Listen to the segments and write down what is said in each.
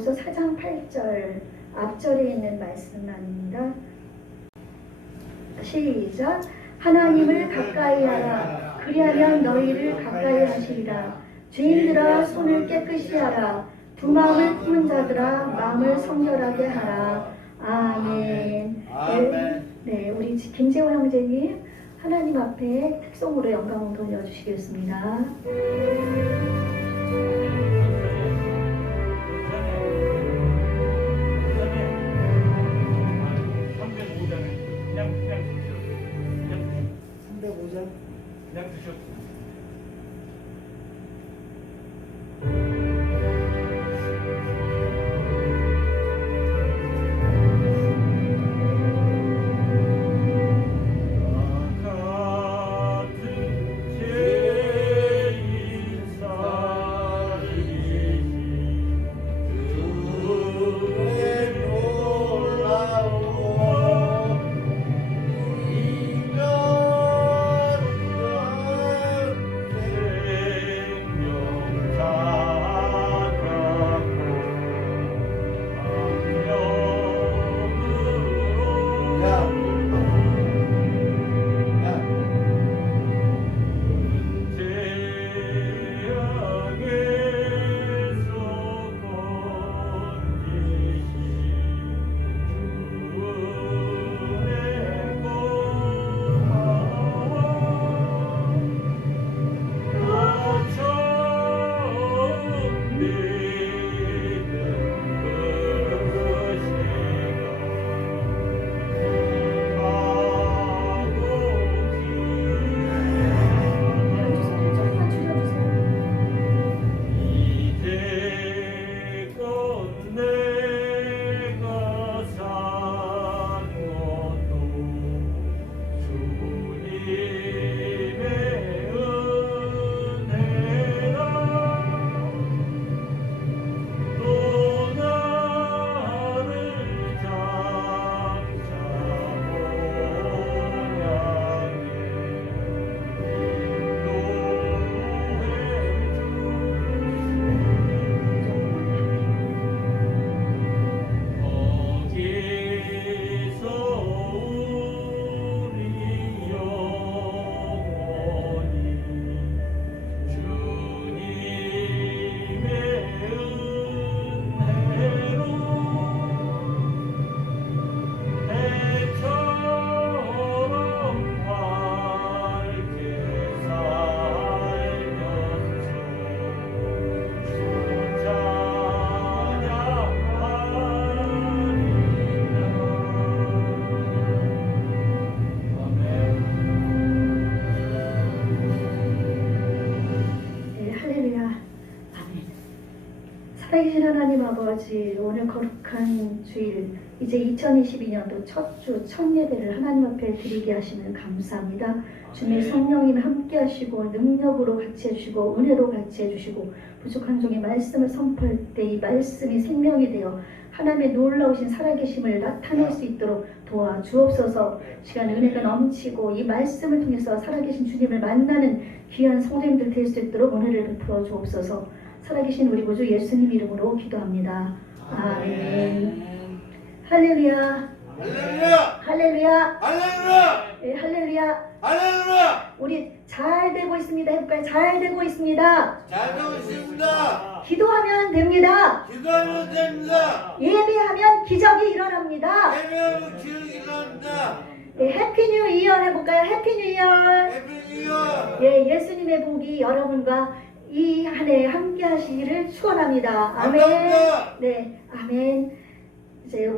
베드로후서 4장 8절 앞절에 있는 말씀만입니다. 시작. 하나님을 가까이 하라. 그리하면 너희를 가까이 하시리라. 죄인들아 손을 깨끗이 하라. 두 마음을 품은 자들아 마음을 성결하게 하라. 아멘. 네, 우리 김재호 형제님 하나님 앞에 특송으로 영광을 돌려주시겠습니다. 그냥 드셔도 살아계신 하나님 아버지, 오늘 거룩한 주일, 이제 2022년도 첫 주, 첫 예배를 하나님 앞에 드리게 하시면 감사합니다. 주님의 성령님 함께 하시고 능력으로 같이 해주시고 은혜로 같이 해주시고 부족한 종의 말씀을 선포할 때 이 말씀이 생명이 되어 하나님의 놀라우신 살아계심을 나타낼 수 있도록 도와주옵소서. 시간 은혜가 넘치고 이 말씀을 통해서 살아계신 주님을 만나는 귀한 성도님들 될 수 있도록 은혜를 베풀어 주옵소서. 살아계신 우리 구주 예수님 이름으로 기도합니다. 아멘. 할렐루야. 할렐루야. 할렐루야. 할렐루야. 네, 할렐루야. 할렐루야. 우리 잘 되고 있습니다. 해볼까요? 잘 되고 있습니다. 잘 되고 있습니다. 기도하면 됩니다. 기도하면 됩니다. 예배하면 기적이 일어납니다. 예배하면 기억이 일어납니다. 네, 해피 뉴 이어 해볼까요? 해피 뉴 이어. 해피 뉴이어. 예, 예수님의 복이 여러분과 이 한 해 함께 하시기를 축원합니다. 아멘. 감사합니다. 네, 아멘.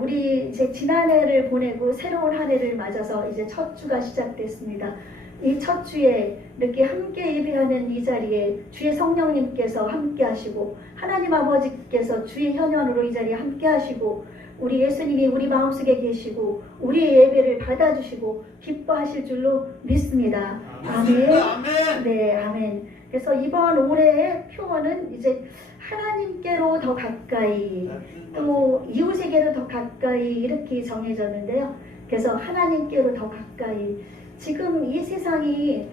우리 지난해를 보내고 새로운 한 해를 맞아서 이제 첫 주가 시작됐습니다. 이 첫 주에 이렇게 함께 예배하는 이 자리에 주의 성령님께서 함께 하시고 하나님 아버지께서 주의 현현으로 이 자리에 함께 하시고 우리 예수님이 우리 마음속에 계시고 우리의 예배를 받아주시고 기뻐하실 줄로 믿습니다. 아멘. 아멘. 네, 아멘. 그래서 이번 올해의 표어는 이제 하나님께로 더 가까이 또 이웃에게로 더 가까이 이렇게 정해졌는데요. 그래서 하나님께로 더 가까이, 지금 이 세상이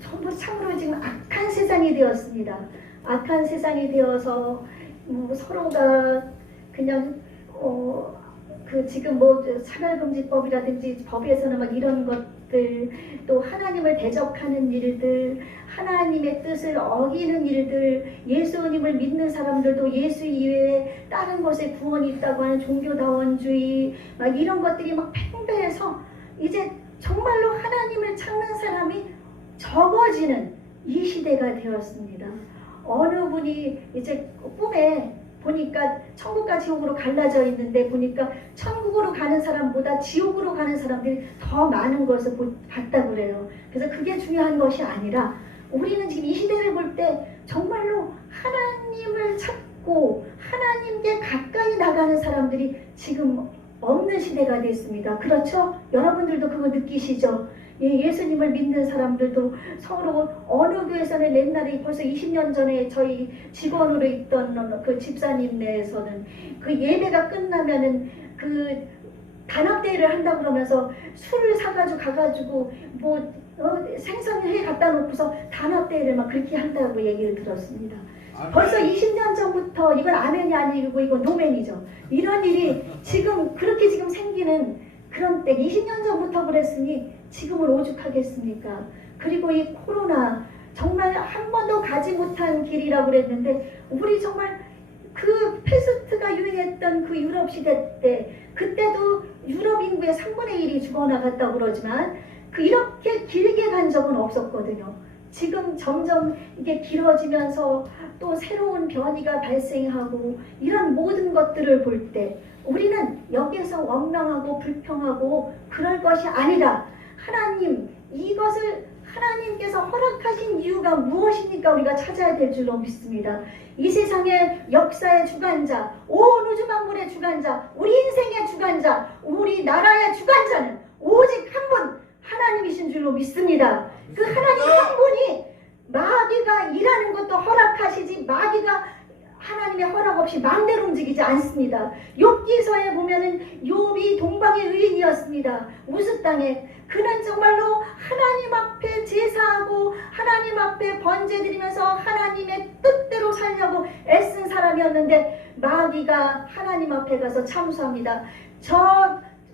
정말 참으로 지금 악한 세상이 되었습니다. 악한 세상이 되어서 서로가 그냥 그 지금 뭐 차별금지법이라든지 법에서는 막 이런 것들, 또 하나님을 대적하는 일들, 하나님의 뜻을 어기는 일들, 예수님을 믿는 사람들도 예수 이외에 다른 곳에 구원이 있다고 하는 종교다원주의, 막 이런 것들이 막 팽배해서 이제 정말로 하나님을 찾는 사람이 적어지는 이 시대가 되었습니다. 어느 분이 이제 꿈에 보니까 천국과 지옥으로 갈라져 있는데, 보니까 천국으로 가는 사람보다 지옥으로 가는 사람들이 더 많은 것을 봤다고 그래요. 그래서 그게 중요한 것이 아니라 우리는 지금 이 시대를 볼 때 정말로 하나님을 찾고 하나님께 가까이 나가는 사람들이 지금 없는 시대가 됐습니다. 그렇죠? 여러분들도 그거 느끼시죠? 예수님을 믿는 사람들도 서로, 어느 교회에서는 옛날에 벌써 20년 전에 저희 직원으로 있던 그 집사님 내에서는 그 예배가 끝나면은 그 단합대회를 한다 그러면서 술을 사가지고 가가지고 뭐 생선회 갖다 놓고서 단합대회를 막 그렇게 한다고 얘기를 들었습니다. 벌써 20년 전부터, 이건 아멘이 아니고 이거 노멘이죠. 이런 일이 지금 그렇게 지금 생기는 그런 때, 20년 전부터 그랬으니 지금은 오죽하겠습니까? 그리고 이 코로나, 정말 한 번도 가지 못한 길이라고 그랬는데, 우리 정말 그 패스트가 유행했던 그 유럽 시대 때, 그때도 유럽 인구의 3분의 1이 죽어나갔다고 그러지만 이렇게 길게 간 적은 없었거든요. 지금 점점 이게 길어지면서 또 새로운 변이가 발생하고 이런 모든 것들을 볼 때 우리는 여기에서 원망하고 불평하고 그럴 것이 아니라, 하나님, 이것을 하나님께서 허락하신 이유가 무엇입니까? 우리가 찾아야 될 줄로 믿습니다. 이 세상의 역사의 주관자, 온 우주 만물의 주관자, 우리 인생의 주관자, 우리 나라의 주관자는 오직 한 분, 하나님이신 줄로 믿습니다. 그 하나님 한 분이 마귀가 일하는 것도 허락하시지, 마귀가 하나님의 허락 없이 마음대로 움직이지 않습니다. 욥기서에 보면은 욥이 동방의 의인이었습니다. 우스 땅에. 그는 정말로 하나님 앞에 제사하고 하나님 앞에 번제드리면서 하나님의 뜻대로 살려고 애쓴 사람이었는데, 마귀가 하나님 앞에 가서 참수합니다.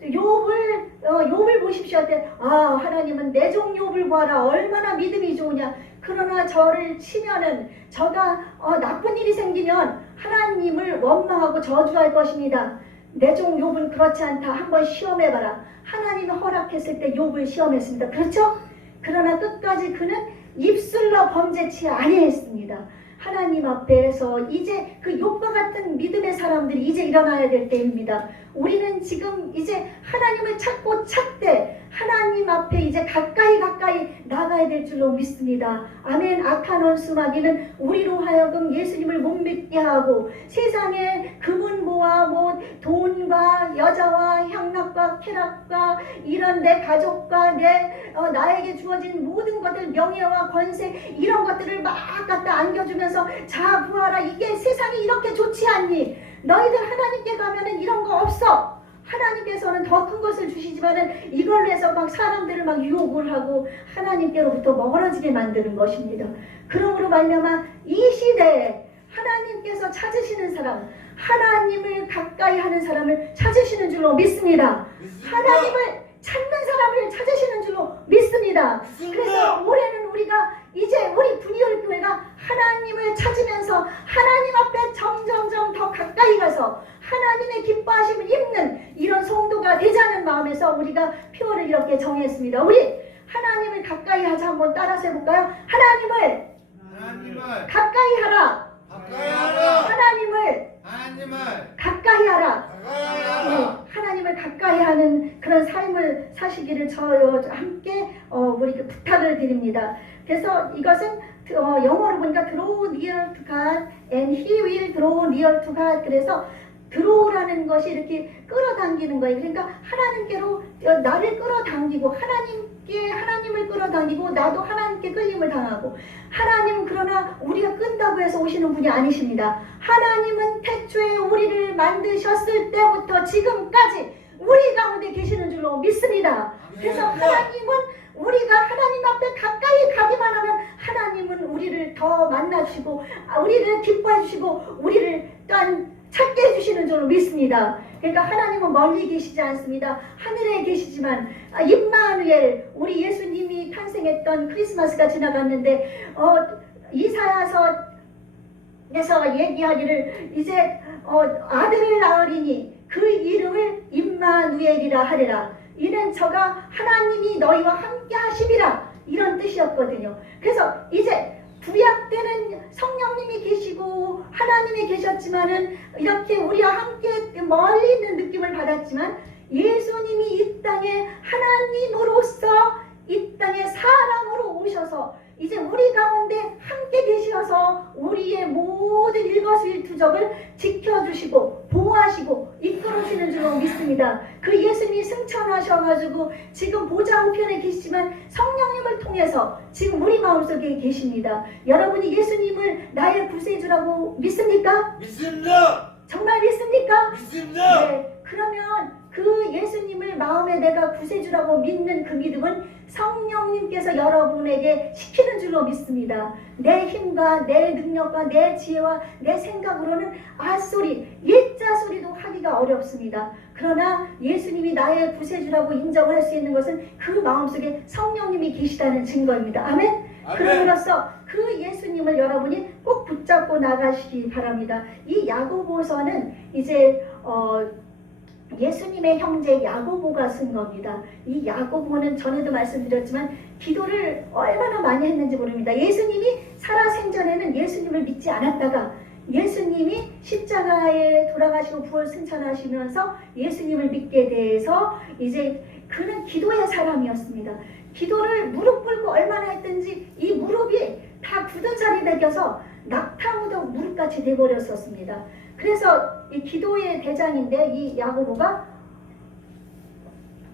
욥을 보십시오 할 때, 하나님은 내 종 욥을 보아라, 얼마나 믿음이 좋으냐. 그러나 저를 치면은, 저가 나쁜 일이 생기면 하나님을 원망하고 저주할 것입니다. 내 종 욥은 그렇지 않다. 한번 시험해봐라. 하나님이 허락했을 때 욥을 시험했습니다. 그렇죠? 그러나 끝까지 그는 입술로 범죄치 아니했습니다. 하나님 앞에서 이제 그 욥과 같은 믿음의 사람들이 이제 일어나야 될 때입니다. 우리는 지금 이제 하나님을 찾되 하나님 앞에 이제 가까이 나가야 될 줄로 믿습니다. 아멘. 악한 원수 마귀는 우리로 하여금 예수님을 못 믿게 하고, 세상의 금은보와 뭐 돈과 여자와 향락과 쾌락과 이런 내 가족과 나에게 주어진 모든 것들, 명예와 권세, 이런 것들을 막 갖다 안겨주면서, 자 부하라, 이게 세상이 이렇게 좋지 않니? 너희들 하나님께 가면은 이런 거 없어. 하나님께서는 더 큰 것을 주시지만은 이걸로 해서 막 사람들을 막 유혹을 하고 하나님께로부터 멀어지게 만드는 것입니다. 그러므로 말미암아 이 시대에 하나님께서 찾으시는 사람, 하나님을 가까이 하는 사람을 찾으시는 줄로 믿습니다. 하나님을 찾는 사람을 찾으시는 줄로 믿습니다. 그래서 올해는 우리가 이제 우리 분이올 교회가 하나님을 찾으면서 하나님 앞에 점점점 더 가까이 가서 하나님의 기뻐하심을 입는 이런 성도가 되자는 마음에서 우리가 표어를 이렇게 정했습니다. 우리 하나님을 가까이 하자. 한번 따라서 해볼까요? 하나님을 가까이 하라. 하나님을 가까이 하라. 하나님을 가까이 하는 그런 삶을 사시기를 저와 함께 우리 부탁을 드립니다. 그래서 이것은 영어로 보니까 draw near to God and He will draw near to God. 그래서 드로우라는 것이 이렇게 끌어당기는 거예요. 그러니까 하나님께로 나를 끌어당기고, 하나님을 끌어당기고, 나도 하나님께 끌림을 당하고. 하나님은 그러나 우리가 끈다고 해서 오시는 분이 아니십니다. 하나님은 태초에 우리를 만드셨을 때부터 지금까지 우리 가운데 계시는 줄로 믿습니다. 그래서 하나님은 우리가 하나님 앞에 가까이 가기만 하면 하나님은 우리를 더 만나주시고, 우리를 기뻐해 주시고, 우리를 또한 찾게 해주시는 줄로 믿습니다. 그러니까 하나님은 멀리 계시지 않습니다. 하늘에 계시지만 임마누엘, 우리 예수님이 탄생했던 크리스마스가 지나갔는데 이사야서에서 얘기하기를 이제 아들을 낳으리니 그 이름을 임마누엘이라 하리라. 이는 저가 하나님이 너희와 함께 하심이라, 이런 뜻이었거든요. 그래서 이제 구약 때는 성령님이 계시고 하나님이 계셨지만은 이렇게 우리와 함께 멀리 있는 느낌을 받았지만, 예수님이 이 땅에 하나님으로서 이 땅에 사람으로 오셔서 이제 우리 가운데 함께 계셔서 우리의 모든 일거수일투족을 지켜주시고 보호하시고 이끌어주시는 줄로 믿습니다. 그 예수님이 승천하셔가지고 지금 보좌 우편에 계시지만 성령님을 통해서 지금 우리 마음속에 계십니다. 여러분이 예수님을 나의 구세주라고 믿습니까? 믿습니다. 정말 믿습니까? 믿습니다. 네, 그러면 그 예수님을 마음에 내가 구세주라고 믿는 그 믿음은 성령님께서 여러분에게 시키는 줄로 믿습니다. 내 힘과 내 능력과 내 지혜와 내 생각으로는 아소리, 일자 소리도 하기가 어렵습니다. 그러나 예수님이 나의 구세주라고 인정할 수 있는 것은 그 마음속에 성령님이 계시다는 증거입니다. 아멘? 그럼으로써 그 예수님을 여러분이 꼭 붙잡고 나가시기 바랍니다. 이 야고보서는 이제 예수님의 형제 야고보가 쓴 겁니다. 이 야고보는 전에도 말씀드렸지만 기도를 얼마나 많이 했는지 모릅니다. 예수님이 살아생전에는 예수님을 믿지 않았다가 예수님이 십자가에 돌아가시고 부활 승천하시면서 예수님을 믿게 돼서 이제 그는 기도의 사람이었습니다. 기도를 무릎 꿇고 얼마나 했든지 이 무릎이 다 굳은 살이 배겨서 낙타무도 무릎같이 돼버렸었습니다. 그래서 이 기도의 대장인데 이 야고보가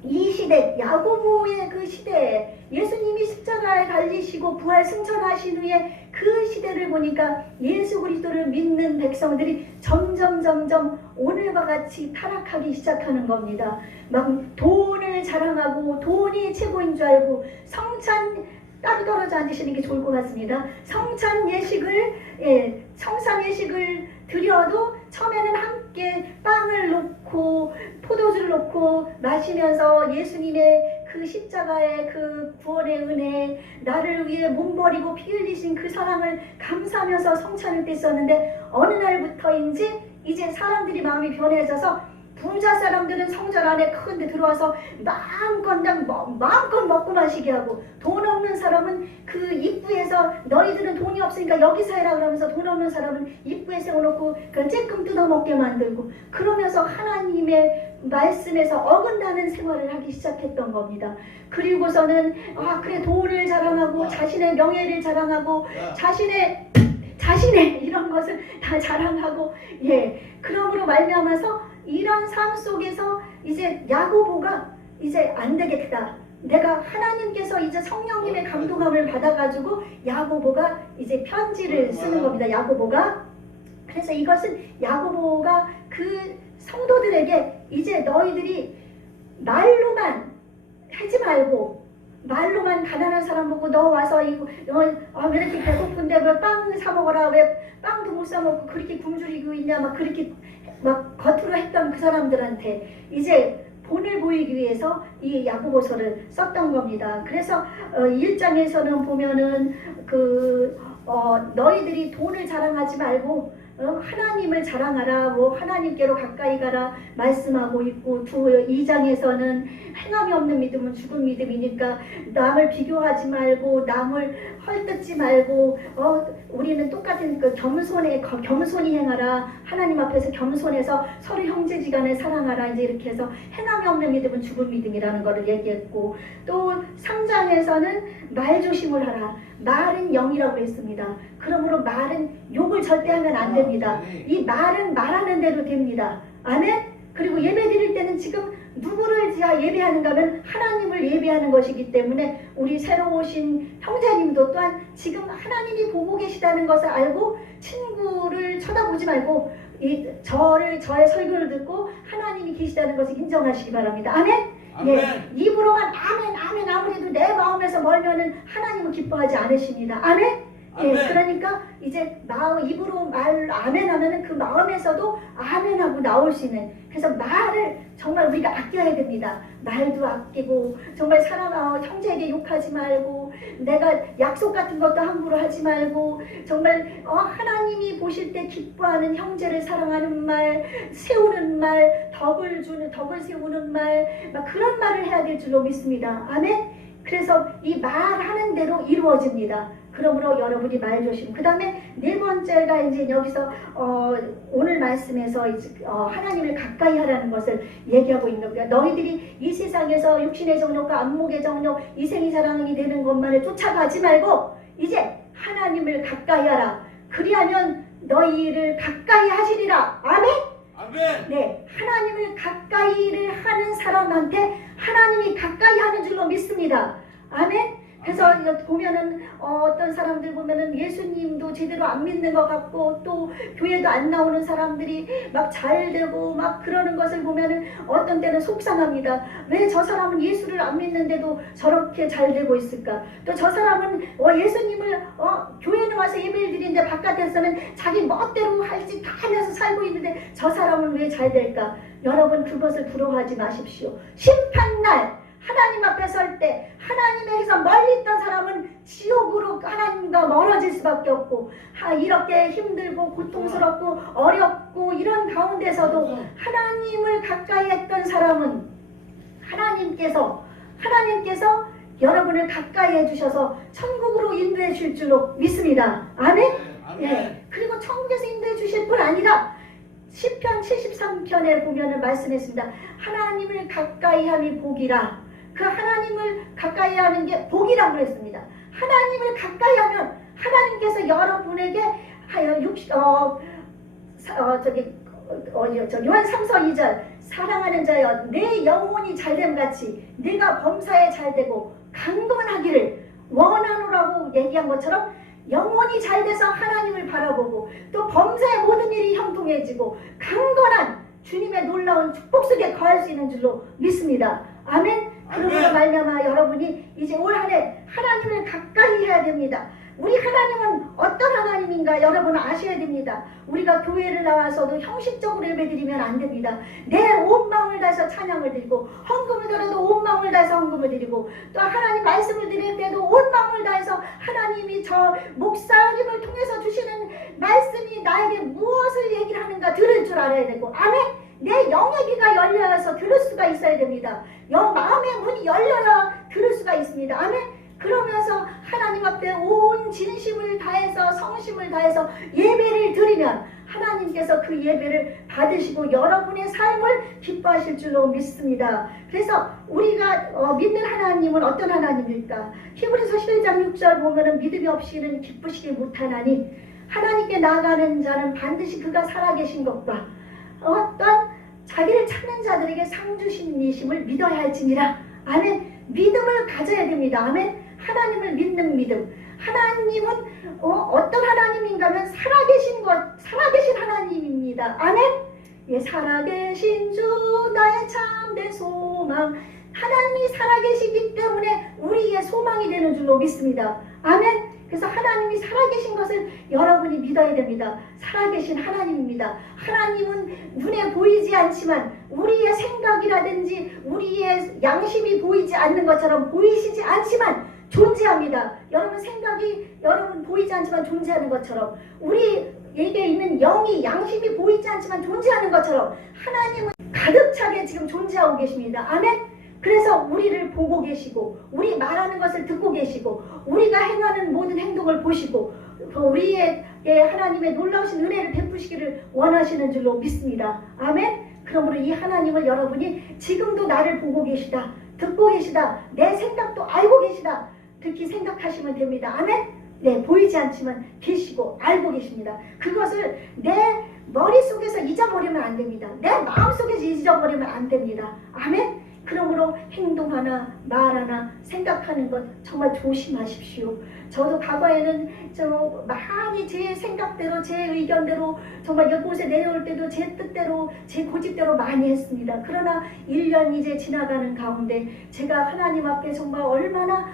이 시대, 야고보의 그 시대에 예수님이 십자가에 달리시고 부활 승천하신 후에 그 시대를 보니까 예수 그리스도를 믿는 백성들이 점점 오늘과 같이 타락하기 시작하는 겁니다. 막 돈을 자랑하고 돈이 최고인 줄 알고 성찬 따로 떨어져 앉으시는 게 좋을 것 같습니다. 성찬 예식을 드려도 처음에는 함께 빵을 놓고 포도주를 놓고 마시면서 예수님의 그 십자가의 그 구원의 은혜, 나를 위해 몸 버리고 피 흘리신 그 사랑을 감사하면서 성찬을 뗐었는데 어느 날부터인지 이제 사람들이 마음이 변해져서 부자 사람들은 성전 안에 큰 데 들어와서 마음껏 먹고 마시게 하고, 돈 없는 사람은 그 입구에서 너희들은 돈이 없으니까 여기서 해라 그러면서 돈 없는 사람은 입구에 세워놓고 그 쬐끔 뜯어먹게 만들고, 그러면서 하나님의 말씀에서 어긋나는 생활을 하기 시작했던 겁니다. 그리고서는 그래 돈을 자랑하고 자신의 명예를 자랑하고 자신의 이런 것을 다 자랑하고, 그러므로 말미암아서 이런 삶 속에서 이제 야고보가 이제 안 되겠다. 내가 하나님께서 이제 성령님의 감동함을 받아가지고 야고보가 이제 편지를 쓰는 겁니다. 야고보가. 그래서 이것은 야고보가 그 성도들에게 이제 너희들이 말로만 하지 말고, 말로만 가난한 사람 보고 너 와서 왜 이렇게 배고픈데 왜 빵 사 먹어라, 왜 빵도 못 사 먹고 그렇게 굶주리고 있냐, 막 그렇게 막 겉으로 했던 그 사람들한테 이제 본을 보이기 위해서 이 야고보서를 썼던 겁니다. 그래서 1장에서는 보면은 너희들이 돈을 자랑하지 말고 하나님을 자랑하라, 하나님께로 가까이 가라 말씀하고 있고, 2장에서는 행함이 없는 믿음은 죽은 믿음이니까 남을 비교하지 말고 남을 헐뜯지 말고 우리는 똑같은 그 겸손히 행하라, 하나님 앞에서 겸손해서 서로 형제지간에 사랑하라, 이제 이렇게 해서 행함이 없는 믿음은 죽은 믿음이라는 것을 얘기했고, 또 3장에서는 말 조심을 하라, 말은 영이라고 했습니다. 그러므로 말은 욕을 절대 하면 안 됩니다. 이 말은 말하는 대로 됩니다. 아멘? 그리고 예배 드릴 때는 지금 누구를 예배하는가 하면 하나님을 예배하는 것이기 때문에 우리 새로 오신 형제님도 또한 지금 하나님이 보고 계시다는 것을 알고 친구를 쳐다보지 말고 저의 설교를 듣고 하나님이 계시다는 것을 인정하시기 바랍니다. 아멘? 입으로만 아멘 아무래도 내 마음에서 멀면은 하나님은 기뻐하지 않으십니다. 아멘? 예, 아멘. 그러니까 이제 마음 입으로 말 아멘 하면은 그 마음에서도 아멘하고 나올 수 있는, 그래서 말을 정말 우리가 아껴야 됩니다. 말도 아끼고 정말 형제에게 욕하지 말고 내가 약속 같은 것도 함부로 하지 말고 정말 하나님이 보실 때 기뻐하는 형제를 사랑하는 말, 세우는 말, 덕을 세우는 말, 막 그런 말을 해야 될 줄로 믿습니다. 아멘. 그래서 이 말하는 대로 이루어집니다. 그러므로 여러분이 말 조심. 그 다음에 네 번째가 이제 여기서 오늘 말씀에서 하나님을 가까이 하라는 것을 얘기하고 있는 겁니다. 너희들이 이 세상에서 육신의 정욕과 안목의 정욕, 이생이 사랑이 되는 것만을 쫓아가지 말고 이제 하나님을 가까이 하라. 그리하면 너희를 가까이 하시리라. 아멘? 아멘. 네, 하나님을 가까이를 하는 사람한테 하나님이 가까이 하는 줄로 믿습니다. 아멘? 그래서 이거 보면은 어떤 사람들 보면은 예수님도 제대로 안 믿는 것 같고 또 교회도 안 나오는 사람들이 막 잘 되고 막 그러는 것을 보면은 어떤 때는 속상합니다. 왜 저 사람은 예수를 안 믿는데도 저렇게 잘 되고 있을까? 또 저 사람은 예수님을 교회는 와서 예배를 드리는데 바깥에서는 자기 멋대로 할지 다 하면서 살고 있는데 저 사람은 왜 잘 될까? 여러분 그것을 부러워하지 마십시오. 심판날 하나님 앞에 설 때 하나님에게서 멀리 있던 사람은 지옥으로 하나님과 멀어질 수밖에 없고 이렇게 힘들고 고통스럽고 어렵고 이런 가운데서도 하나님을 가까이 했던 사람은 하나님께서 여러분을 가까이 해주셔서 천국으로 인도해 줄 줄로 믿습니다. 아멘? 네. 그리고 천국에서 인도해 주실 뿐 아니라 시편 73편에 보면은 말씀했습니다. 하나님을 가까이 함이 복이라. 그 하나님을 가까이 하는 게 복이라고 그랬습니다. 하나님을 가까이 하면 하나님께서 여러분에게 요한 3서 2절 사랑하는 자여 내 영혼이 잘됨 같이 네가 범사에 잘되고 강건하기를 원하노라고 얘기한 것처럼 영혼이 잘돼서 하나님을 바라보고 또 범사의 모든 일이 형통해지고 강건한 주님의 놀라운 축복 속에 거할 수 있는 줄로 믿습니다. 아멘. 그러므로 말미암아 여러분이 이제 올 한 해 하나님을 가까이 해야 됩니다. 우리 하나님은 어떤 하나님인가 여러분 아셔야 됩니다. 우리가 교회를 나와서도 형식적으로 예배드리면 안 됩니다. 내 온 마음을 다해서 찬양을 드리고 헌금을 드려도 온 마음을 다해서 헌금을 드리고 또 하나님 말씀을 드릴 때도 온 마음을 다해서 하나님이 저 목사님을 통해서 주시는 말씀이 나에게 무엇을 얘기를 하는가 들을 줄 알아야 되고 아멘. 내 영의 귀가 열려서 들을 수가 있어야 됩니다. 마음의 문이 열려야 들을 수가 있습니다. 아멘. 그러면서 하나님 앞에 온 진심을 다해서 성심을 다해서 예배를 드리면 하나님께서 그 예배를 받으시고 여러분의 삶을 기뻐하실 줄로 믿습니다. 그래서 우리가 믿는 하나님은 어떤 하나님일까? 히브리서 11장 6절 보면은 믿음이 없이는 기쁘시지 못하나니 하나님께 나아가는 자는 반드시 그가 살아계신 것과 어떤 자기를 찾는 자들에게 상 주심이심을 믿어야 할지니라. 아멘. 믿음을 가져야 됩니다. 아멘. 하나님을 믿는 믿음. 하나님은 어떤 하나님인가 하면 살아계신 하나님입니다. 아멘. 예, 살아계신 주 나의 참된 소망. 하나님이 살아계시기 때문에 우리의 소망이 되는 줄로 믿습니다. 아멘. 그래서 하나님이 살아계신 것을 여러분이 믿어야 됩니다. 살아계신 하나님입니다. 하나님은 눈에 보이지 않지만 우리의 생각이라든지 우리의 양심이 보이지 않는 것처럼 보이시지 않지만 존재합니다. 여러분 생각이 여러분 보이지 않지만 존재하는 것처럼 우리에게 있는 영이 양심이 보이지 않지만 존재하는 것처럼 하나님은 가득 차게 지금 존재하고 계십니다. 아멘. 그래서 우리를 보고 계시고 우리 말하는 것을 듣고 계시고 우리가 행하는 모든 행동을 보시고 우리에게 하나님의 놀라우신 은혜를 베푸시기를 원하시는 줄로 믿습니다. 아멘. 그러므로 이 하나님을 여러분이 지금도 나를 보고 계시다, 듣고 계시다, 내 생각도 알고 계시다, 특히 생각하시면 됩니다. 아멘. 네, 보이지 않지만 계시고 알고 계십니다. 그것을 내 머릿속에서 잊어버리면 안 됩니다. 내 마음속에서 잊어버리면 안 됩니다. 아멘. 그러므로 행동 하나, 말 하나, 생각하는 것 정말 조심하십시오. 저도 과거에는 많이 제 생각대로, 제 의견대로, 정말 이곳에 내려올 때도 제 뜻대로, 제 고집대로 많이 했습니다. 그러나 1년 이제 지나가는 가운데 제가 하나님 앞에 정말 얼마나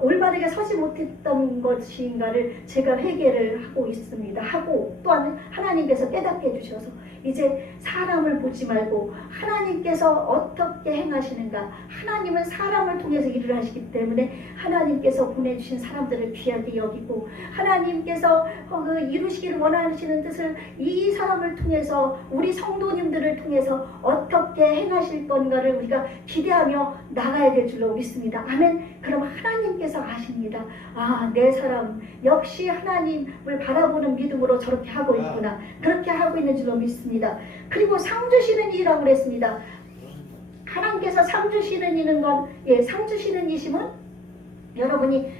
올바르게 서지 못했던 것인가를 제가 회개를 하고 있습니다. 하고 또한 하나님께서 깨닫게 해주셔서 이제 사람을 보지 말고 하나님께서 어떻게 행하시는가, 하나님은 사람을 통해서 일을 하시기 때문에 하나님께서 보내주신 사람들을 귀하게 여기고 하나님께서 이루시기를 원하시는 뜻을 이 사람을 통해서, 우리 성도님들을 통해서 어떻게 행하실 건가를 우리가 기대하며 나가야 될 줄로 믿습니다. 아멘. 그럼 하나님께서 아십니다. 아, 내 사람 역시 하나님을 바라보는 믿음으로 저렇게 하고 있구나, 그렇게 하고 있는 줄로 믿습니다. 그리고 상 주시는 이라고 그랬습니다. 하나님께서 상 주시는 이는 건, 상 주시는 이심은 여러분이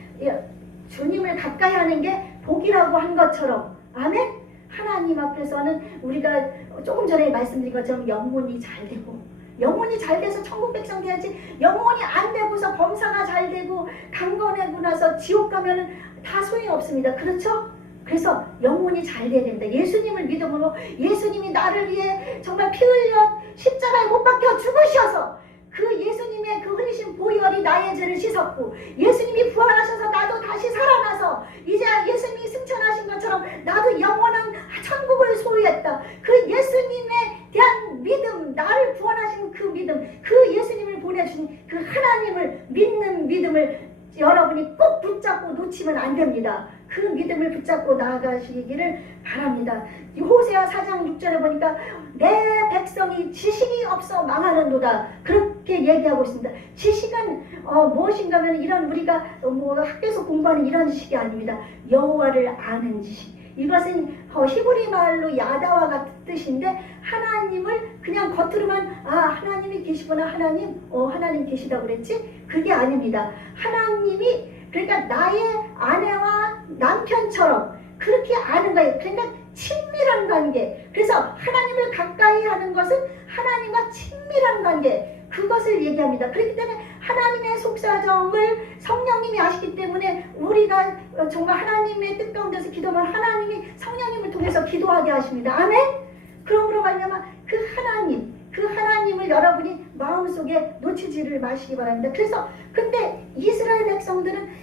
주님을 가까이 하는 게 복이라고 한 것처럼, 아멘. 하나님 앞에서는 우리가 조금 전에 말씀드린 것처럼 영혼이 잘 되고, 영혼이 잘 돼서 천국 백성 돼야지, 영혼이 안 되고서 범사가 잘 되고 강건하고 나서 지옥 가면은 다 소용이 없습니다. 그렇죠? 그래서 영혼이 잘 돼야 됩니다. 예수님을 믿음으로, 예수님이 나를 위해 정말 피 흘려 십자가에 못 박혀 죽으셔서 그 예수님의 그 흘리신 보혈이 나의 죄를 씻었고, 예수님이 부활하셔서 나도 다시 살아나서 이제 예수님이 승천하신 것처럼 나도 영원한 천국을 소유했다. 그 예수님에 대한 믿음, 나를 구원하신 그 믿음, 그 예수님을 보내주신 그 하나님을 믿는 믿음을 여러분이 꼭 붙잡고 놓치면 안 됩니다. 그 믿음을 붙잡고 나아가시기를 바랍니다. 호세아 4장 6절에 보니까 내 백성이 지식이 없어 망하는도다, 그렇게 얘기하고 있습니다. 지식은 무엇인가 하면 이런 우리가 학교에서 공부하는 이런 지식이 아닙니다. 여호와를 아는 지식. 이것은 히브리 말로 야다와 같은 뜻인데, 하나님을 그냥 겉으로만 하나님이 계시구나, 하나님 계시다고 그랬지? 그게 아닙니다. 하나님이, 그러니까 나의 아내와 남편처럼 그렇게 아는 거예요. 그러니까 친밀한 관계. 그래서 하나님을 가까이 하는 것은 하나님과 친밀한 관계, 그것을 얘기합니다. 그렇기 때문에 하나님의 속사정을 성령님이 아시기 때문에 우리가 정말 하나님의 뜻 가운데서 기도하면 하나님이 성령님을 통해서 기도하게 하십니다. 아멘? 그러므로 말미암아 그 하나님을 여러분이 마음속에 놓치지를 마시기 바랍니다. 그래서 근데 이스라엘 백성들은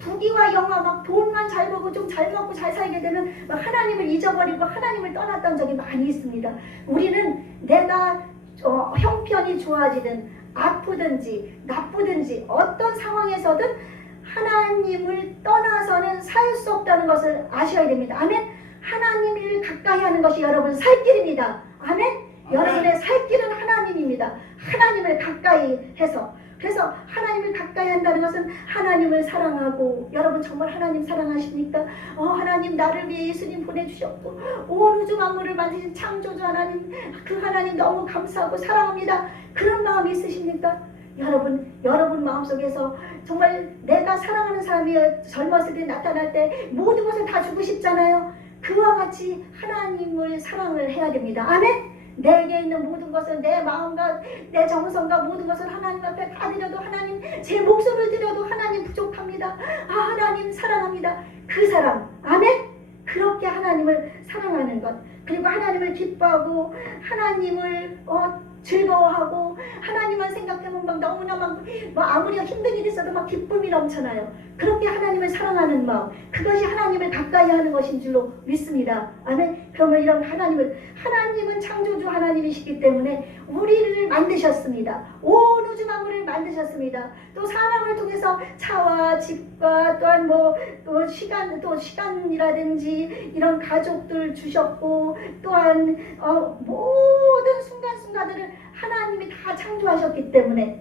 부귀와 영화, 막 돈만 잘 벌고 좀 잘 먹고 잘 살게 되면 막 하나님을 잊어버리고 하나님을 떠났던 적이 많이 있습니다. 우리는 내가 형편이 좋아지든 아프든지 나쁘든지 어떤 상황에서든 하나님을 떠나서는 살 수 없다는 것을 아셔야 됩니다. 아멘. 하나님을 가까이 하는 것이 여러분 살 길입니다. 아멘. 여러분의 살 길은 하나님입니다. 하나님을 가까이 해서. 그래서 하나님을 가까이 한다는 것은 하나님을 사랑하고, 여러분 정말 하나님 사랑하십니까? 하나님 나를 위해 예수님 보내주셨고 온 우주 만물을 만드신 창조주 하나님, 그 하나님 너무 감사하고 사랑합니다. 그런 마음이 있으십니까? 여러분 마음속에서 정말 내가 사랑하는 사람이 젊었을 때 나타날 때 모든 것을 다 주고 싶잖아요. 그와 같이 하나님을 사랑을 해야 됩니다. 아멘. 내게 있는 모든 것을, 내 마음과 내 정성과 모든 것을 하나님 앞에 다 드려도, 하나님 제 목숨을 드려도 하나님 부족합니다. 하나님 사랑합니다. 그 사랑, 아멘. 그렇게 하나님을 사랑하는 것, 그리고 하나님을 기뻐하고 하나님을 즐거워하고 하나님만 생각하면 막 너무나 막 아무리 힘든 일이 있어도 막 기쁨이 넘쳐나요. 그렇게 하나님을 사랑하는 마음, 그것이 하나님을 가까이 하는 것인 줄로 믿습니다. 아멘. 그러면 이런 하나님은 창조주 하나님이시기 때문에 우리를 만드셨습니다. 온 우주 만물을 만드셨습니다. 또 사람을 통해서 차와 집과 또한 또 시간이라든지 이런 가족들 주셨고, 또한 모든 순간순간들을 하나님이 다 창조하셨기 때문에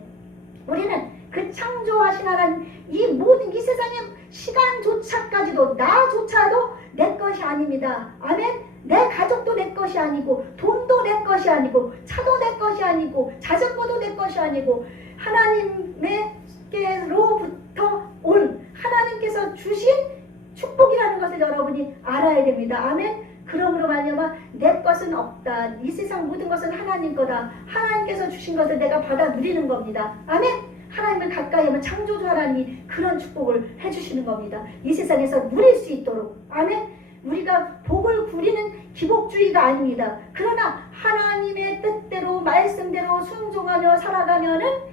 우리는 그 창조하신 하나님, 이 모든 이 세상의 시간조차까지도, 나조차도 내 것이 아닙니다. 아멘. 내 가족도 내 것이 아니고, 돈도 내 것이 아니고, 차도 내 것이 아니고, 자전거도 내 것이 아니고, 하나님께로부터 온, 하나님께서 주신 축복이라는 것을 여러분이 알아야 됩니다. 아멘. 그러므로 말미암아 내 것은 없다. 이 세상 모든 것은 하나님 거다. 하나님께서 주신 것을 내가 받아 누리는 겁니다. 아멘. 하나님을 가까이 하면 창조주 하나님이 그런 축복을 해주시는 겁니다. 이 세상에서 누릴 수 있도록. 아멘. 우리가 복을 구리는 기복주의가 아닙니다. 그러나 하나님의 뜻대로 말씀대로 순종하며 살아가면은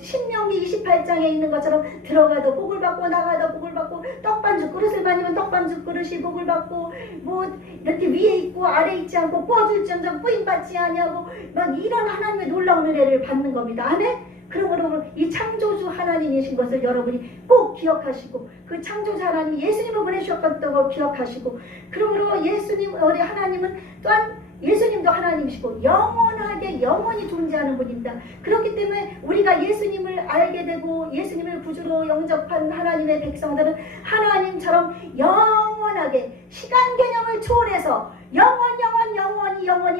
신명기 28장에 있는 것처럼 들어가도 복을 받고 나가도 복을 받고 떡반죽 그릇을 만지면 떡반죽 그릇이 복을 받고 뭐 이렇게 위에 있고 아래 있지 않고 꿔줄지언정 뿌임받지 아니하고 막 이런 하나님의 놀라운 은혜를 받는 겁니다. 아멘. 그러므로 이 창조주 하나님이신 것을 여러분이 꼭 기억하시고 그 창조주 하나님 예수님을 보내주셨던 거 기억하시고 그러므로 예수님 우리 하나님은 또한 예수님도 하나님이시고 영원하게 영원히 존재하는 분입니다. 그렇기 때문에 우리가 예수님을 알게 되고 예수님을 구주로 영접한 하나님의 백성들은 하나님처럼 영원하게 시간 개념을 초월해서 영원히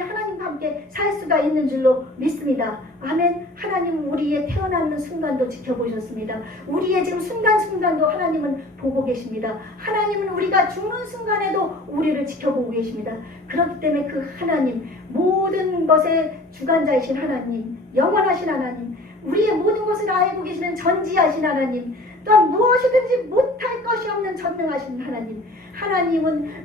하나님과 함께 살 수가 있는 줄로 믿습니다. 아멘. 하나님 우리의 태어나는 순간도 지켜보셨습니다. 우리의 지금 순간순간도 하나님은 보고 계십니다. 하나님은 우리가 죽는 순간에도 우리를 지켜보고 계십니다. 그렇기 때문에 그 하나님 모든 것의 주관자이신 하나님 영원하신 하나님 우리의 모든 것을 알고 계시는 전지하신 하나님 또한 무엇이든지 못할 것이 없는 전능하신 하나님 하나님은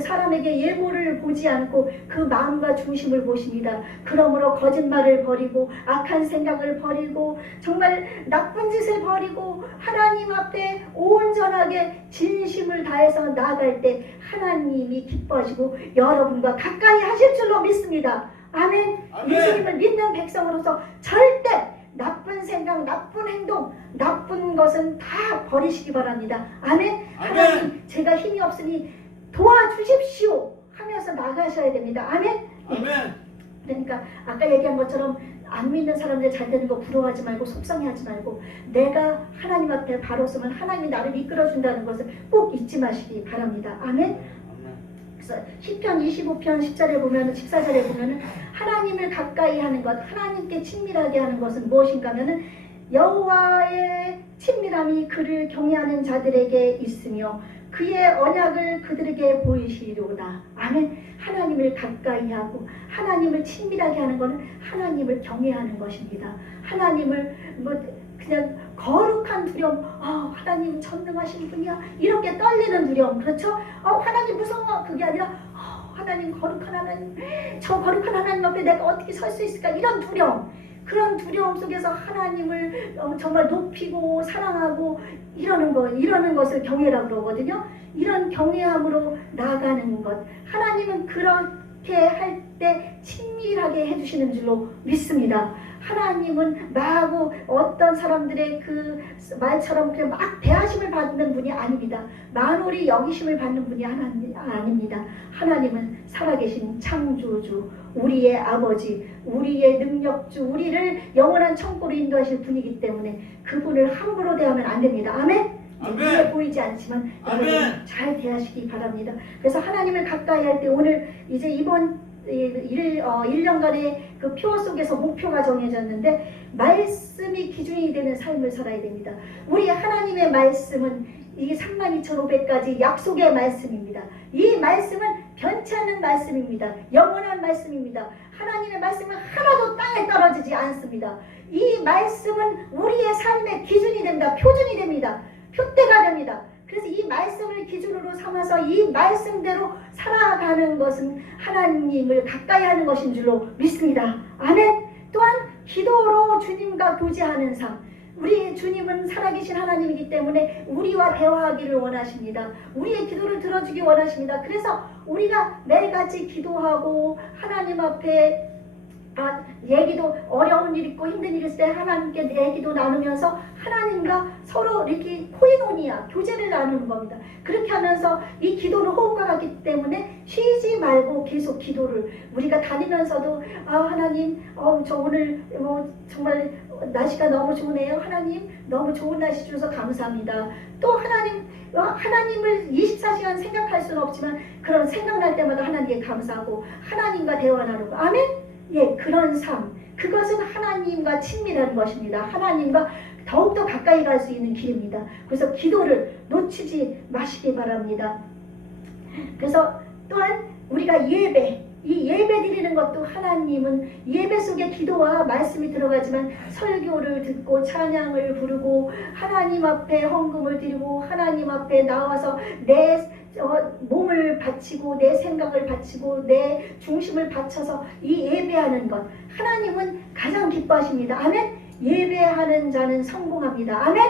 사람에게 외모를 보지 않고 그 마음과 중심을 보십니다. 그러므로 거짓말을 버리고 악한 생각을 버리고 정말 나쁜 짓을 버리고 하나님 앞에 온전하게 진심을 다해서 나아갈 때 하나님이 기뻐하시고 여러분과 가까이 하실 줄로 믿습니다. 아멘. 예수님을 믿는 백성으로서 절대 나쁜 생각, 나쁜 행동, 나쁜 것은 다 버리시기 바랍니다. 아멘. 하나님 제가 힘이 없으니 도와주십시오 하면서 나가셔야 됩니다. 아멘. 아멘. 그러니까 아까 얘기한 것처럼 안 믿는 사람들 잘 되는 거 부러워하지 말고 속상해하지 말고 내가 하나님 앞에 바로 서면 하나님이 나를 이끌어준다는 것을 꼭 잊지 마시기 바랍니다. 아멘. 그래서 시편 25편 10절에 보면 14절에 보면은 하나님을 가까이 하는 것, 하나님께 친밀하게 하는 것은 무엇인가 하면은 여호와의 친밀함이 그를 경외하는 자들에게 있으며 그의 언약을 그들에게 보이시리로다. 아멘. 하나님을 가까이 하고 하나님을 친밀하게 하는 것은 하나님을 경외하는 것입니다. 하나님을 그냥 거룩한 두려움, 하나님 전능하신 분이야 이렇게 떨리는 두려움, 그렇죠? 하나님 무서워 그게 아니라 하나님 거룩한 하나님, 저 거룩한 하나님 앞에 내가 어떻게 설 수 있을까 이런 두려움, 그런 두려움 속에서 하나님을 정말 높이고 사랑하고 이러는 것을 경외라고 그러거든요. 이런 경외함으로 나아가는 것, 하나님은 그렇게 할 때 친밀하게 해주시는 줄로 믿습니다. 하나님은 나하고 어떤 사람들의 그 말처럼 그냥 막 대하심을 받는 분이 아닙니다. 만홀히 여기심을 받는 분이 아닙니다. 하나님은 살아계신 창조주, 우리의 아버지, 우리의 능력주, 우리를 영원한 천국으로 인도하실 분이기 때문에 그분을 함부로 대하면 안 됩니다. 아멘? 눈에 보이지 않지만 여러분 잘 대하시기 바랍니다. 그래서 하나님을 가까이 할 때 오늘 이제 이번 1년간의 그 표 속에서 목표가 정해졌는데 말씀이 기준이 되는 삶을 살아야 됩니다. 우리 하나님의 말씀은 이게 32,500가지 약속의 말씀입니다. 이 말씀은 변치 않는 말씀입니다. 영원한 말씀입니다. 하나님의 말씀은 하나도 땅에 떨어지지 않습니다. 이 말씀은 우리의 삶의 기준이 됩니다. 표준이 됩니다. 표대가 됩니다. 그래서 이 말씀을 기준으로 삼아서 이 말씀대로 살아가는 것은 하나님을 가까이 하는 것인 줄로 믿습니다. 아멘. 또한 기도로 주님과 교제하는 삶. 우리 주님은 살아계신 하나님이기 때문에 우리와 대화하기를 원하십니다. 우리의 기도를 들어주기 원하십니다. 그래서 우리가 매일같이 기도하고 하나님 앞에 얘기도 어려운 일 있고 힘든 일 있을 때 하나님께 얘기도 나누면서 하나님과 서로 이렇게 코이노니아 교제를 나누는 겁니다. 그렇게 하면서 이 기도를 호흡과 같기 때문에 쉬지 말고 계속 기도를 우리가 다니면서도 하나님 저 오늘 정말 날씨가 너무 좋네요. 하나님 너무 좋은 날씨 주셔서 감사합니다. 또 하나님을 24시간 생각할 수는 없지만 그런 생각날 때마다 하나님께 감사하고 하나님과 대화 나누고 아멘. 예, 그런 삶, 그것은 하나님과 친밀한 것입니다. 하나님과 더욱더 가까이 갈 수 있는 길입니다. 그래서 기도를 놓치지 마시기 바랍니다. 그래서 또한 우리가 예배, 이 예배 드리는 것도 하나님은 예배 속에 기도와 말씀이 들어가지만 설교를 듣고 찬양을 부르고 하나님 앞에 헌금을 드리고 하나님 앞에 나와서 내 몸을 바치고 내 생각을 바치고 내 중심을 바쳐서 이 예배하는 것 하나님은 가장 기뻐하십니다. 아멘. 예배하는 자는 성공합니다. 아멘.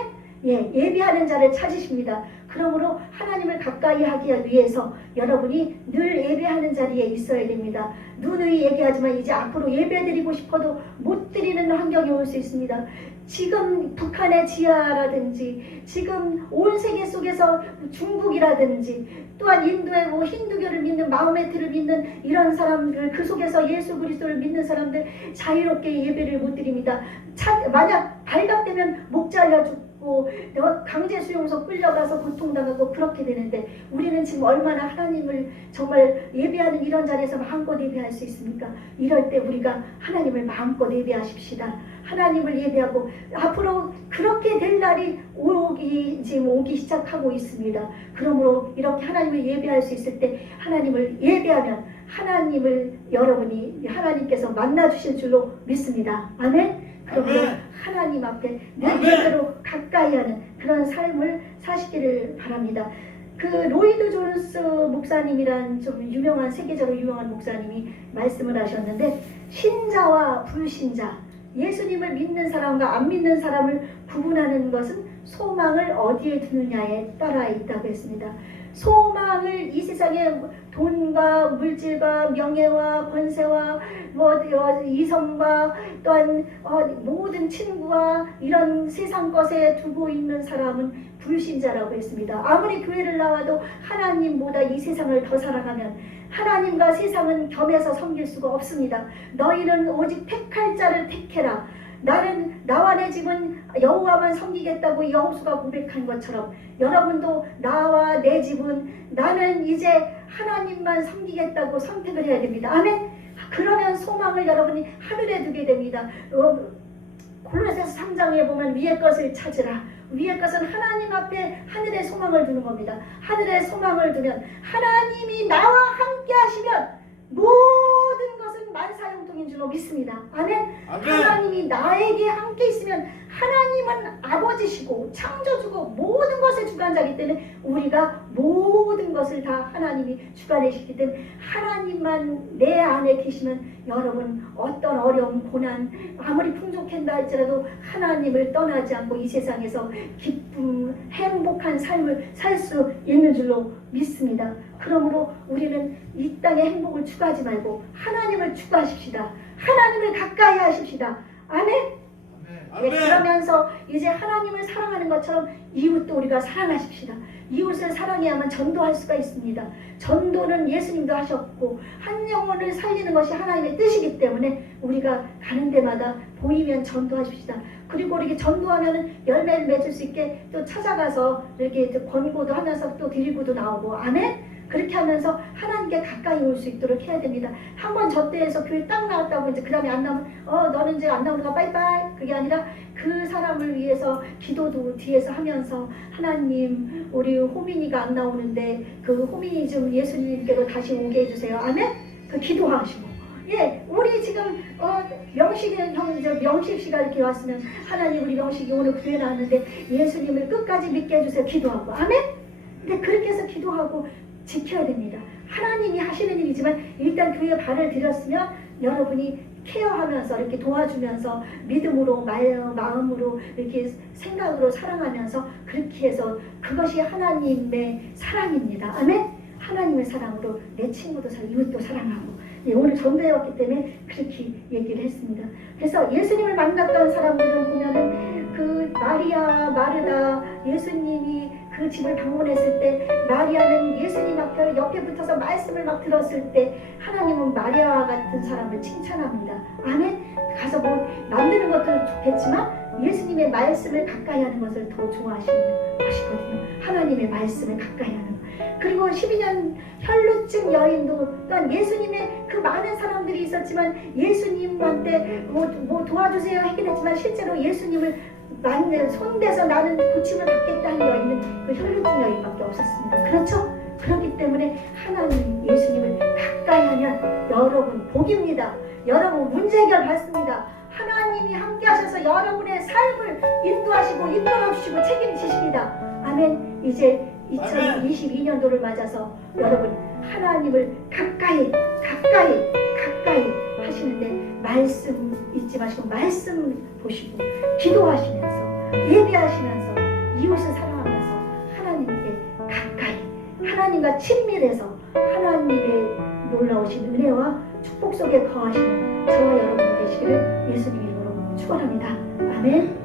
예, 예배하는 자를 찾으십니다. 그러므로 하나님을 가까이 하기 위해서 여러분이 늘 예배하는 자리에 있어야 됩니다. 누누이 얘기하지만 이제 앞으로 예배드리고 싶어도 못 드리는 환경이 올 수 있습니다. 지금 북한의 지하라든지 지금 온 세계 속에서 중국이라든지 또한 인도의 뭐 힌두교를 믿는 마호메트를 믿는 이런 사람들 그 속에서 예수 그리스도를 믿는 사람들 자유롭게 예배를 못 드립니다. 만약 발각되면 목 잘려 죽고 강제 수용소 끌려가서 고통당하고 그렇게 되는데 우리는 지금 얼마나 하나님을 정말 예배하는 이런 자리에서 마음껏 예배할 수 있습니까? 이럴 때 우리가 하나님을 마음껏 예배하십시다. 하나님을 예배하고 앞으로 그렇게 될 날이 지금 오기 시작하고 있습니다. 그러므로 이렇게 하나님을 예배할 수 있을 때 하나님을 예배하면 하나님을 여러분이 하나님께서 만나주실 줄로 믿습니다. 아멘. 그러므로 하나님 앞에 늘 예배로 가까이 하는 그런 삶을 사시기를 바랍니다. 그 로이드 존스 목사님이란 좀 유명한 세계적으로 유명한 목사님이 말씀을 하셨는데 신자와 불신자 예수님을 믿는 사람과 안 믿는 사람을 구분하는 것은 소망을 어디에 두느냐에 따라 있다고 했습니다. 소망을 이 세상에 돈과 물질과 명예와 권세와 이성과 또한 모든 친구와 이런 세상 것에 두고 있는 사람은 불신자라고 했습니다. 아무리 교회를 나와도 하나님보다 이 세상을 더 사랑하면 하나님과 세상은 겸해서 섬길 수가 없습니다. 너희는 오직 택할 자를 택해라. 나와 내 집은 여호와만 섬기겠다고 여호수가 고백한 것처럼 여러분도 나와 내 집은 나는 이제 하나님만 섬기겠다고 선택을 해야 됩니다. 아멘. 그러면 소망을 여러분이 하늘에 두게 됩니다. 골로새서 3장에 보면 위의 것을 찾으라. 위의 것은 하나님 앞에 하늘의 소망을 두는 겁니다. 하늘의 소망을 두면 하나님이 나와 함께 하시면 모든 것은 만사형통인 줄로 믿습니다. 아멘. 하나님이 나에게 함께 있으면 하나님은 아버지시고 창조주고 모든 것의 주관자이기 때문에 우리가 모든 것을 다 하나님이 주관하시기 때문에 하나님만 내 안에 계시면 여러분 어떤 어려움 고난 아무리 풍족한다 할지라도 하나님을 떠나지 않고 이 세상에서 기쁨 행복한 삶을 살 수 있는 줄로 믿습니다. 그러므로 우리는 이 땅의 행복을 추구하지 말고 하나님을 추구하십시다. 하나님을 가까이 하십시다. 아멘. 네, 그러면서 이제 하나님을 사랑하는 것처럼 이웃도 우리가 사랑하십시다. 이웃을 사랑해야만 전도할 수가 있습니다. 전도는 예수님도 하셨고 한 영혼을 살리는 것이 하나님의 뜻이기 때문에 우리가 가는 데마다 보이면 전도하십시다. 그리고 이렇게 전도하면 열매를 맺을 수 있게 또 찾아가서 이렇게 권고도 하면서 또 드리고도 나오고 아멘. 그렇게 하면서 하나님께 가까이 올 수 있도록 해야 됩니다. 한번 저 때에서 교회 딱 나왔다고 이제 그 다음에 안 나오면 너는 이제 안 나오니까 빠이빠이 그게 아니라 그 사람을 위해서 기도도 뒤에서 하면서 하나님 우리 호민이가 안 나오는데 그 호민이 좀 예수님께로 다시 오게 해주세요. 아멘. 그 기도하시고 예 우리 지금 명식 씨가 이렇게 왔으면 하나님 우리 명식이 오늘 교회 나왔는데 예수님을 끝까지 믿게 해주세요. 기도하고 아멘. 근데 그렇게 해서 기도하고 지켜야 됩니다. 하나님이 하시는 일이지만 일단 교회에 발을 들였으면 여러분이 케어하면서 이렇게 도와주면서 믿음으로 마음으로 이렇게 생각으로 사랑하면서 그렇게 해서 그것이 하나님의 사랑입니다. 아멘. 하나님의 사랑으로 내 친구도 이웃도 사랑하고 오늘 전도해왔기 때문에 그렇게 얘기를 했습니다. 그래서 예수님을 만났던 사람들은 보면은 그 마리아 마르다 예수님이 그 집을 방문했을 때 마리아는 예수님 앞에 옆에 붙어서 말씀을 막 들었을 때 하나님은 마리아와 같은 사람을 칭찬합니다. 아멘. 가서 뭐 만드는 것도 좋겠지만 예수님의 말씀을 가까이 하는 것을 더 좋아하시거든요. 하나님의 말씀을 가까이 하는 것. 그리고 12년 혈루증 여인도 또한 예수님의 그 많은 사람들이 있었지만 예수님한테 뭐 도와주세요 하긴 했지만 실제로 예수님을 손대서 나는 고침을 받겠다는 여인은 그 혈루증 여인밖에 없었습니다. 그렇죠? 그렇기 때문에 하나님 예수님을 가까이 하면 여러분 복입니다. 여러분 문제 해결 받습니다. 하나님이 함께 하셔서 여러분의 삶을 인도하시고 이끌어 주시고 책임지십니다. 아멘. 이제 2022년도를 맞아서 여러분 하나님을 가까이 하시는데 말씀 잊지 마시고 말씀 보시고 기도하시면서 예배하시면서 이웃을 사랑하면서 하나님께 가까이 하나님과 친밀해서 하나님의 놀라우신 은혜와 축복 속에 거하시는 저와 여러분이 되시기를 예수님 이름으로 축원합니다. 아멘.